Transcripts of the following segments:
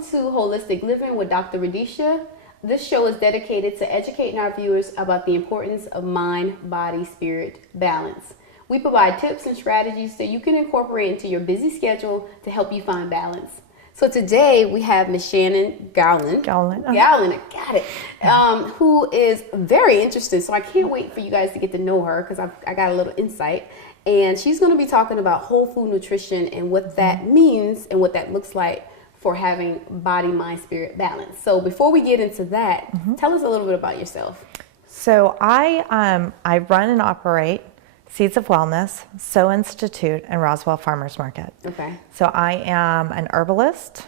Welcome to Holistic Living with Dr. Radisha. This show is dedicated to educating our viewers about the importance of mind, body, spirit balance. We provide tips and strategies that you can incorporate into your busy schedule to help you find balance. So today we have Ms. Shannon Gowland, I got it, who is very interesting. So I can't wait for you guys to get to know her because I got a little insight. And she's going to be talking about whole food nutrition and what that means and what that looks like for having body, mind, spirit balance. So before we get into that, tell us a little bit about yourself. So I run and operate Seeds of Wellness, So Institute, and Roswell Farmers Market. Okay. So I am an herbalist,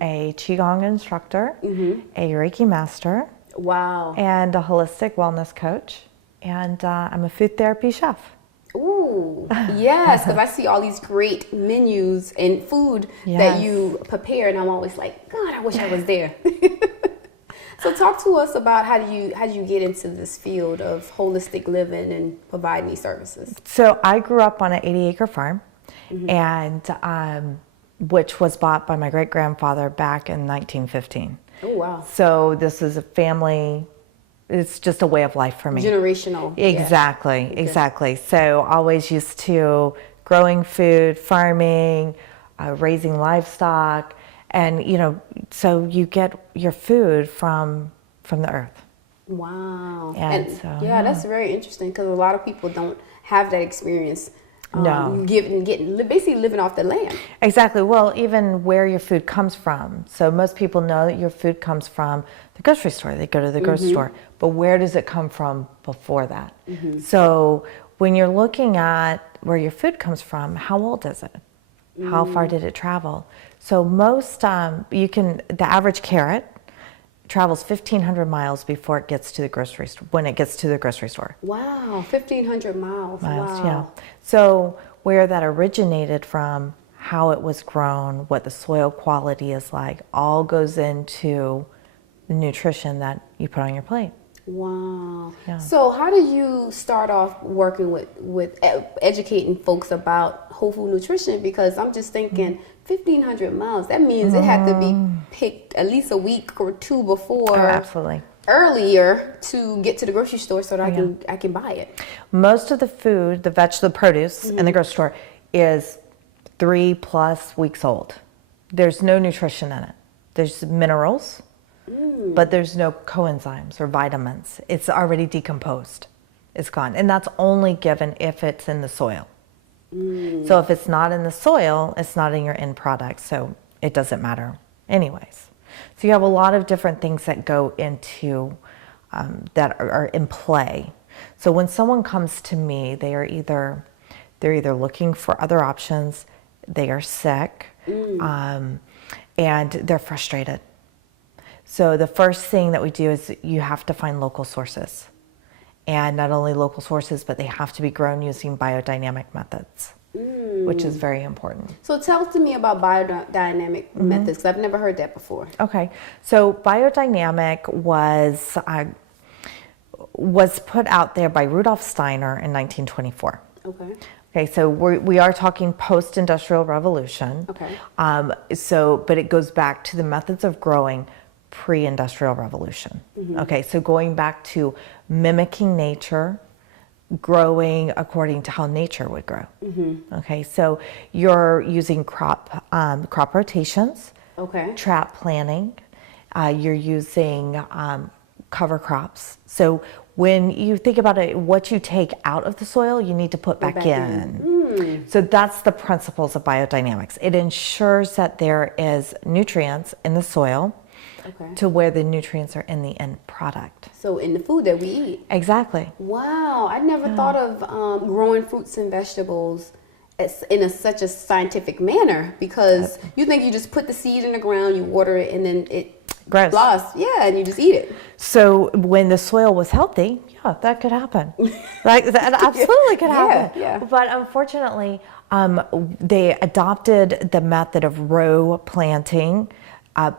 a Qigong instructor, a Reiki master, Wow. and a holistic wellness coach, and I'm a food therapy chef. Ooh, yes, because I see all these great menus and food that you prepare, and I'm always like, God, I wish I was there. So talk to us about how do you get into this field of holistic living and providing these services? So I grew up on an 80-acre farm, and which was bought by my great-grandfather back in 1915. Oh, wow. So this is a family. It's just a way of life for me. Generational. Exactly, exactly. So always used to growing food, farming, raising livestock, and so you get your food from the earth. Wow. And so, that's very interesting because a lot of people don't have that experience. No. Basically living off the land. Exactly. Well, even where your food comes from. So most people know that your food comes from the grocery store. They go to the grocery store. But where does it come from before that? So when you're looking at where your food comes from, how old is it? How far did it travel? So most, the average carrot travels 1,500 miles before it gets to the grocery store, when it gets to the grocery store. Wow, 1,500 miles. Wow. Yeah. So where that originated from, how it was grown, what the soil quality is like, all goes into the nutrition that you put on your plate. Wow. Yeah. So how do you start off working with educating folks about whole food nutrition? Because I'm just thinking 1,500 miles, that means it had to be picked at least a week or two before. Oh, absolutely. Earlier to get to the grocery store so that I can buy it. Most of the food, the vegetable produce in the grocery store is 3+ weeks old. There's no nutrition in it. There's minerals, but there's no coenzymes or vitamins. It's already decomposed. It's gone. And that's only given if it's in the soil. So if it's not in the soil, it's not in your end product. So it doesn't matter anyways. So you have a lot of different things that go into, that are in play. So when someone comes to me, they're either looking for other options, they are sick, and they're frustrated. So the first thing that we do is you have to find local sources. And not only local sources, but they have to be grown using biodynamic methods, which is very important. So tell to me about biodynamic methods, because I've never heard that before. Okay, so biodynamic was put out there by Rudolf Steiner in 1924. Okay, so we are talking post-industrial revolution. Okay. But it goes back to the methods of growing pre-industrial revolution. Okay, so going back to mimicking nature, growing according to how nature would grow. Okay, so you're using crop rotations, trap planting, you're using cover crops. So when you think about it, what you take out of the soil, you need to put back in. So that's the principles of biodynamics. It ensures that there is nutrients in the soil to where the nutrients are in the end product. So in the food that we eat. Exactly. Wow, I never thought of growing fruits and vegetables in such a scientific manner, because you think you just put the seed in the ground, you water it, and then it grows. And you just eat it. So when the soil was healthy, that could happen. Like that absolutely could happen. Yeah. But unfortunately, they adopted the method of row planting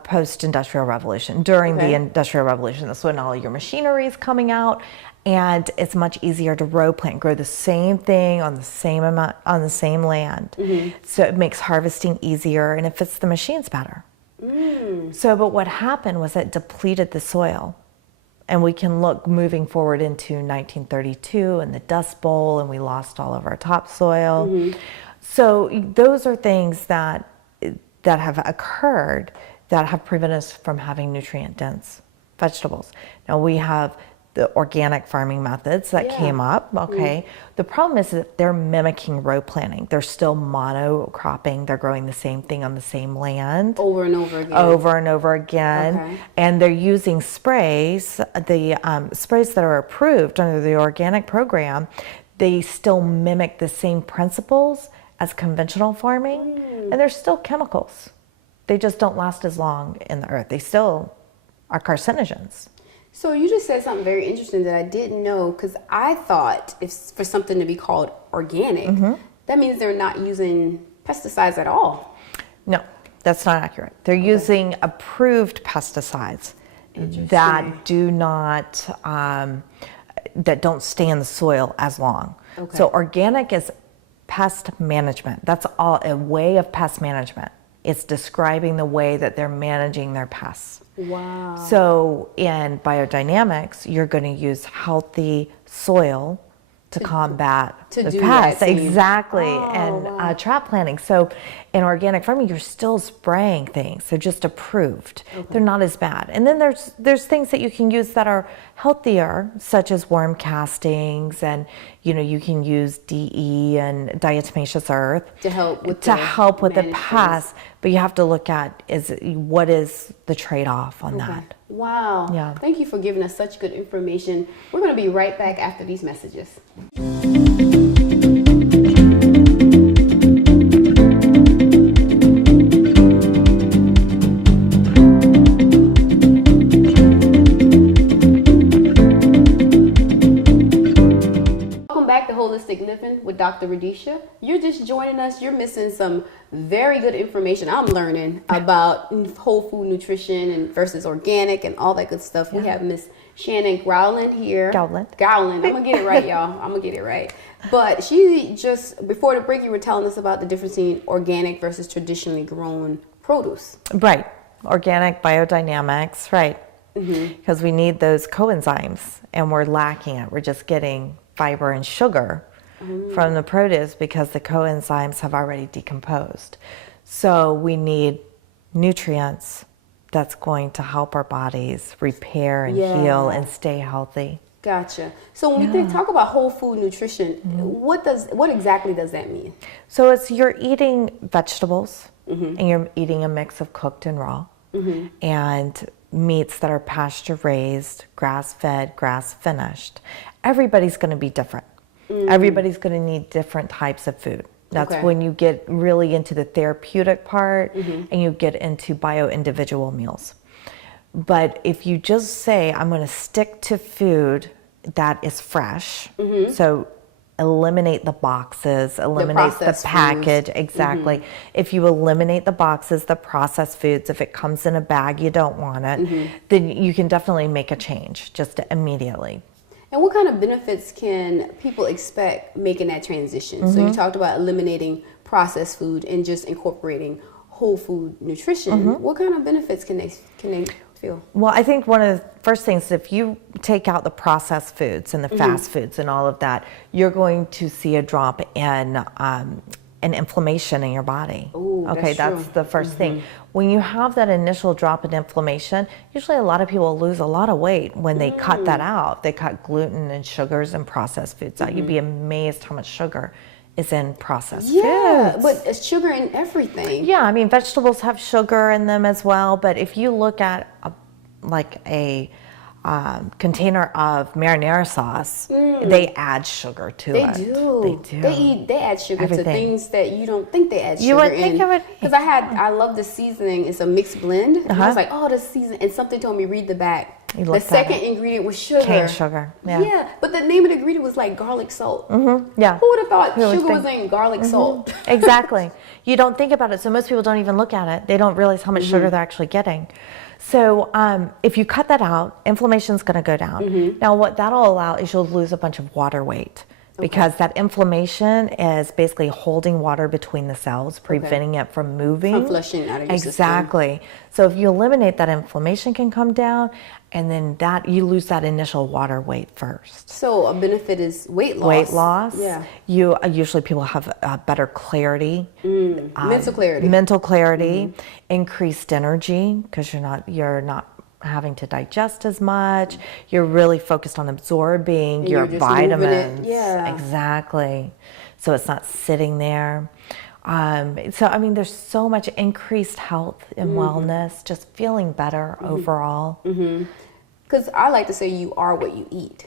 post-industrial revolution. During the industrial revolution, that's when all your machinery is coming out, and it's much easier to row plant, grow the same thing on the same amount on the same land. So it makes harvesting easier, and it fits the machines better. So, but what happened was it depleted the soil. And we can look moving forward into 1932 and the Dust Bowl, and we lost all of our topsoil. So those are things that have occurred that have prevented us from having nutrient-dense vegetables. Now we have the organic farming methods that came up, okay? The problem is that they're mimicking row planting. They're still monocropping. They're growing the same thing on the same land. Over and over again. Over and over again. Okay. And they're using sprays, the sprays that are approved under the organic program, they still mimic the same principles as conventional farming, and they're still chemicals. They just don't last as long in the earth. They still are carcinogens. So you just said something very interesting that I didn't know, because I thought if for something to be called organic, that means they're not using pesticides at all. No, that's not accurate. They're using approved pesticides that do not, that don't stay in the soil as long. Okay. So organic is pest management. That's all a way of pest management. It's describing the way that they're managing their pests. Wow. So in biodynamics, you're going to use healthy soil to combat the pests. Exactly. And trap planting. So in organic farming, you're still spraying things. They're just approved. They're not as bad. And then there's things that you can use that are healthier, such as worm castings, and you can use DE and diatomaceous earth to help with the pests. But you have to look at what is the trade-off on that. Wow. Yeah. Thank you for giving us such good information. We're going to be right back after these messages. Welcome back to Holistic Living with Dr. Radisha. You're just joining us. You're missing some very good information. I'm learning about whole food nutrition and versus organic and all that good stuff. We have Miss Shannon Gowland here. Gowland. I'm going to get it right, y'all. I'm going to get it right. But she just, before the break, you were telling us about the difference between organic versus traditionally grown produce. Right. Organic, biodynamics, right. Because we need those coenzymes, and we're lacking it. We're just getting fiber and sugar from the produce because the coenzymes have already decomposed. So we need nutrients that's going to help our bodies repair and heal and stay healthy. Gotcha. So when we talk about whole food nutrition, what exactly does that mean? So you're eating vegetables and you're eating a mix of cooked and raw and meats that are pasture raised, grass fed, grass finished. Everybody's going to be different. Everybody's going to need different types of food. That's when you get really into the therapeutic part and you get into bio-individual meals. But if you just say, I'm going to stick to food that is fresh, so eliminate the boxes, eliminate the package. Foods. Exactly. If you eliminate the boxes, the processed foods, if it comes in a bag, you don't want it, then you can definitely make a change just immediately. And what kind of benefits can people expect making that transition? So you talked about eliminating processed food and just incorporating whole food nutrition. What kind of benefits can they feel? Well, I think one of the first things, if you take out the processed foods and the fast foods and all of that, you're going to see a drop in inflammation in your body. Ooh, that's the first thing. When you have that initial drop in inflammation, usually a lot of people lose a lot of weight when they cut that out. They cut gluten and sugars and processed foods out. You'd be amazed how much sugar is in processed foods. Yeah, but it's sugar in everything. Yeah, I mean, vegetables have sugar in them as well, but if you look at a container of marinara sauce, they add sugar to it. They do. They add sugar to things that you don't think they add sugar in. You would think of it. Because I love the seasoning. It's a mixed blend. And I was like, oh, this season. And something told me, read the back. The second ingredient was sugar. Cane sugar. Yeah, but the name of the ingredient was like garlic salt. Yeah. Who would have thought sugar was in garlic salt? Exactly. You don't think about it. So most people don't even look at it. They don't realize how much sugar they're actually getting. So if you cut that out, inflammation's going to go down. Now what that'll allow is you'll lose a bunch of water weight. because that inflammation is basically holding water between the cells, preventing it from moving. From flushing out of your system. Exactly. So if you eliminate that, inflammation can come down, and then that you lose that initial water weight first. So a benefit is weight loss. Weight loss. Yeah. You usually people have better clarity, Mental clarity. mental clarity, increased energy because you're not having to digest as much. You're really focused on absorbing your you're just moving it. vitamins. Yeah. Exactly. So it's not sitting there. So I mean, there's so much increased health and wellness, just feeling better overall. Because I like to say you are what you eat.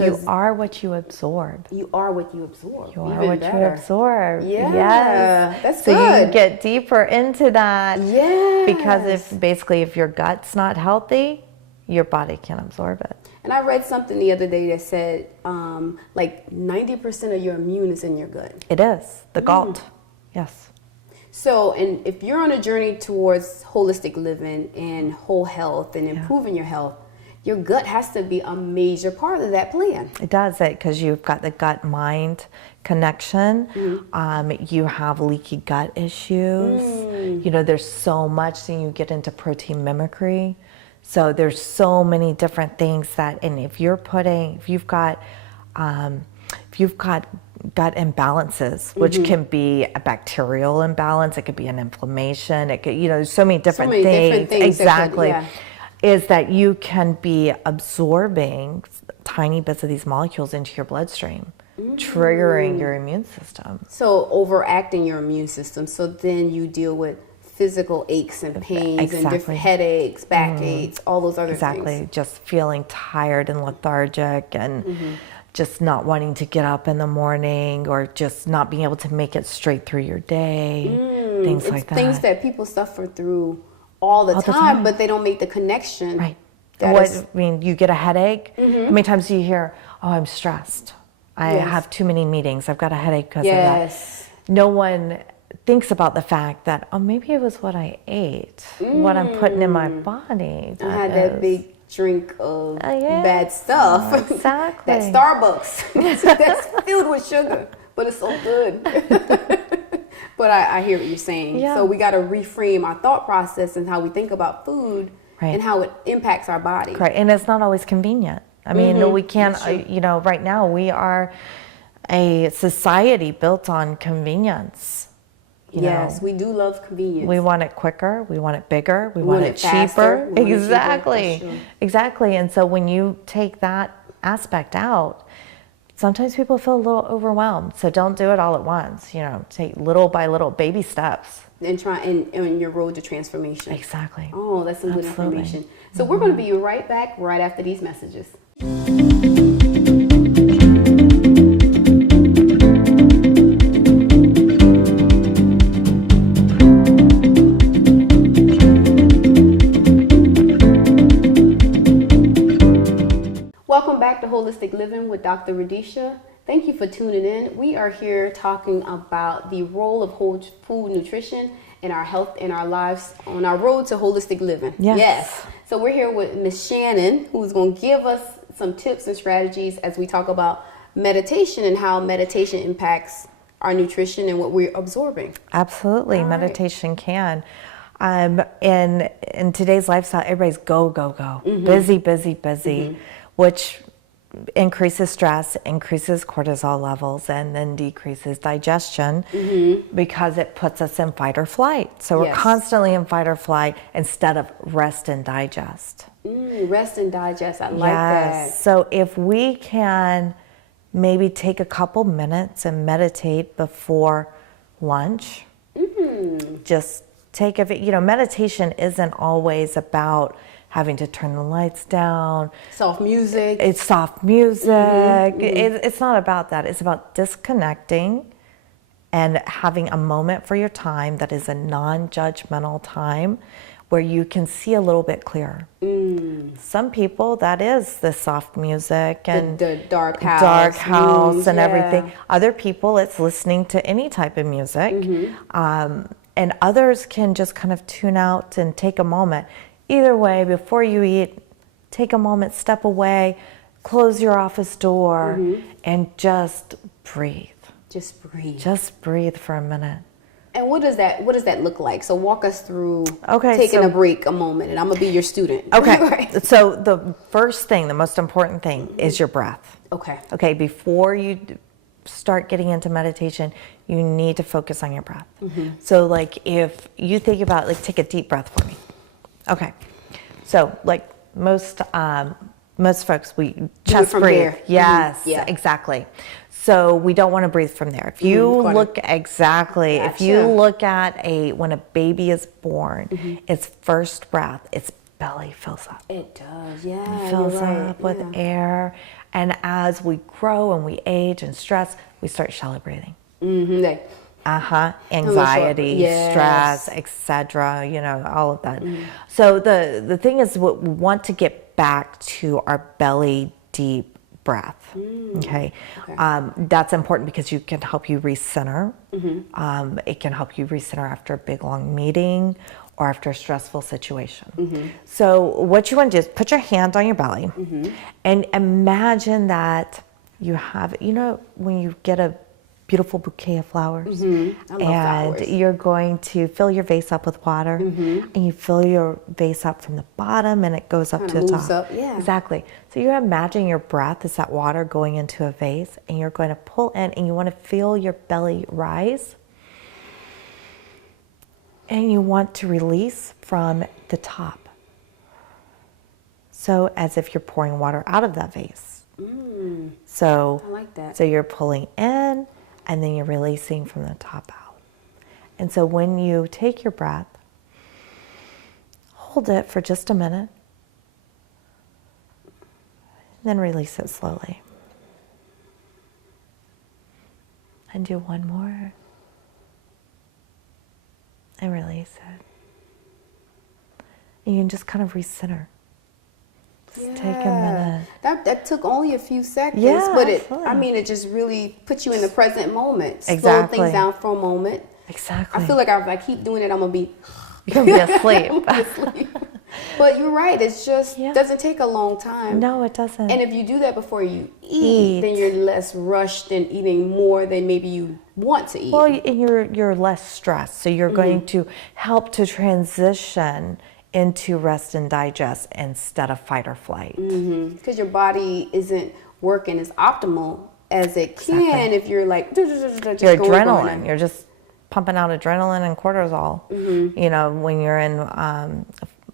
You are what you absorb. You are what you absorb. You are what you absorb. Yeah, yes. that's so good. You get deeper into that. Yeah. Because if your gut's not healthy, your body can't absorb it. And I read something the other day that said like 90% of your immune is in your gut. It is. The gut. Yes. So, and if you're on a journey towards holistic living and whole health and improving your health, your gut has to be a major part of that plan. It does it because you've got the gut-mind connection. You have leaky gut issues. You know, there's so much, and you get into protein mimicry. So there's so many different things that, and if you've got gut imbalances, which can be a bacterial imbalance, it could be an inflammation, it could, there's so many different things. Exactly. Is that you can be absorbing tiny bits of these molecules into your bloodstream, triggering your immune system. So overacting your immune system. So then you deal with physical aches and pains and different headaches, backaches, all those other things. Exactly. Just feeling tired and lethargic and just not wanting to get up in the morning or just not being able to make it straight through your day. Things like that. Things that people suffer through all the time, but they don't make the connection. Right. You get a headache. How many times do you hear, oh, I'm stressed. I have too many meetings. I've got a headache because of that. No one thinks about the fact that, oh, maybe it was what I ate, what I'm putting in my body. I had that big drink of bad stuff. Exactly. That Starbucks. That's filled with sugar, but it's so good. But I hear what you're saying. Yeah. So we got to reframe our thought process and how we think about food and how it impacts our body. Correct. And it's not always convenient. I mean, we can't, right now we are a society built on convenience. Yes, we do love convenience. We want it quicker. We want it bigger. We want it cheaper. Exactly. Exactly. And so when you take that aspect out, sometimes people feel a little overwhelmed. So don't do it all at once. Take little by little, baby steps. And try in your road to transformation. Exactly. Oh, that's some good information. So we're going to be right back right after these messages. Welcome back to Holistic Living with Dr. Radisha. Thank you for tuning in. We are here talking about the role of whole food nutrition in our health and our lives on our road to holistic living. Yes. So we're here with Miss Shannon, who's going to give us some tips and strategies as we talk about meditation and how meditation impacts our nutrition and what we're absorbing. Absolutely. Meditation can. In today's lifestyle, everybody's go, go, go. Busy, busy, busy, which increases stress, increases cortisol levels, and then decreases digestion because it puts us in fight or flight. So we're constantly in fight or flight instead of rest and digest. Rest and digest. I like that. So if we can maybe take a couple minutes and meditate before lunch, just take meditation isn't always about having to turn the lights down. Soft music. It's soft music. It's not about that. It's about disconnecting and having a moment for your time that is a non-judgmental time where you can see a little bit clearer. Some people, that is the soft music and the dark house and everything. Other people, it's listening to any type of music. And others can just kind of tune out and take a moment. Either way, before you eat, take a moment, step away, close your office door and just breathe. Just breathe. Just breathe for a minute. And what does that look like? So walk us through Okay, taking a break a moment, and I'm gonna be your student. Okay. Right. So the first thing, the most important thing is your breath. Okay. Okay, before you start getting into meditation, you need to focus on your breath. So like if you think about, like, take a deep breath for me. Okay. So like most folks, we chest from breathe. here. Yes, Yeah. exactly. So we don't want to breathe from there. If you look exactly, if you Gotcha. look at when a baby is born, its first breath, its belly fills up. It does, yeah. It fills you're right. up with air, and as we grow and we age and stress, we start shallow breathing. Like, Anxiety, Yes. stress, etc. You know, all of that. So the thing is, what we want to get back to our belly deep breath. Okay. That's important because you can help you recenter. It can help you recenter after a big long meeting or after a stressful situation. So what you want to do is put your hand on your belly and imagine that you have, you know, when you get a beautiful bouquet of flowers, I love flowers. and you're going to fill your vase up with water, and you fill your vase up from the bottom and it goes up Kinda to the moves top. up, yeah. Exactly. So you're imagining your breath is that water going into a vase, and you're going to pull in and you want to feel your belly rise, and you want to release from the top. So as if you're pouring water out of that vase. So I like that. So you're pulling in and then you're releasing from the top out. And so when you take your breath, hold it for just a minute, then release it slowly. And do one more. And release it. And you can just kind of recenter. Just take a minute. That took only a few seconds, Yeah, but absolutely. it just really puts you in the present moment. Slow Exactly. things down for a moment. Exactly. I feel like if I keep doing it, I'm gonna be You're going to be asleep. I'm gonna be asleep. But you're right. It's just doesn't take a long time. No, it doesn't. And if you do that before you eat, then you're less rushed and eating more than maybe you want to eat. Well, and you're less stressed, so you're going to help to transition into rest and digest instead of fight or flight. Because your body isn't working as optimal as it can if you're like just Your going, adrenaline, going. you're just pumping out adrenaline and cortisol. You know, when you're in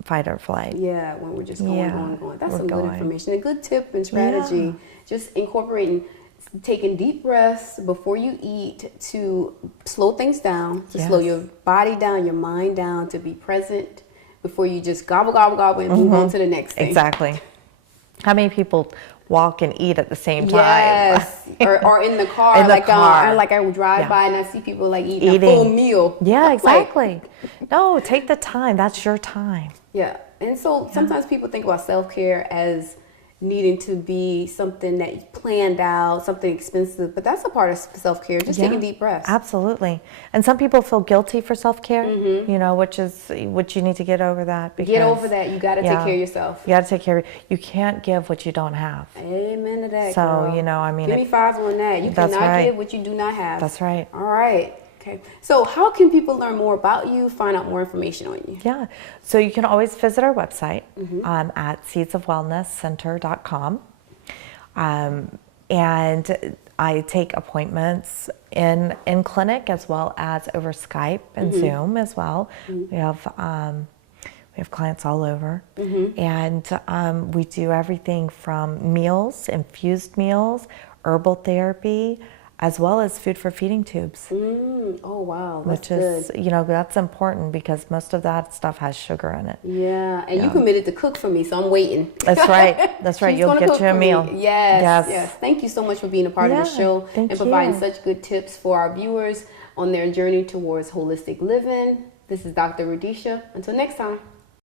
fight or flight. Yeah, when we're just going. That's some going. good information. A good tip and strategy. Just incorporating taking deep breaths before you eat to slow things down, to slow your body down, your mind down, to be present before you just gobble, gobble, gobble and move on to the next thing. Exactly. How many people walk and eat at the same time? Yes, or in the car. In the car. I would drive by and I see people like eating a full meal. Yeah, Like, exactly. No, take the time. That's your time. yeah, and so sometimes people think about self-care as needing to be something that you planned out, something expensive, but that's a part of self-care, just taking deep breaths. Absolutely. And some people feel guilty for self-care, you know, which you need to get over that. Because, Get over that. You got to take care of yourself. You got to take care of you can't give what you don't have. Amen to that, So, girl. you know, I mean, Give me fives on that. You That's cannot right. give what you do not have. That's right. All right. Okay. So how can people learn more about you, find out more information on you? Yeah. So you can always visit our website at seedsofwellnesscenter.com. And I take appointments in clinic as well as over Skype and Zoom as well. We have clients all over, and we do everything from meals, infused meals, herbal therapy, as well as food for feeding tubes. Oh, wow. That's Which is, you know, that's important because most of that stuff has sugar in it. Yeah, and you committed to cook for me, so I'm waiting. That's right. That's right. She's You'll gonna get cook you a for meal. me. Yes. Thank you so much for being a part of the show thank and providing you. such good tips for our viewers on their journey towards holistic living. This is Dr. Radisha. Until next time.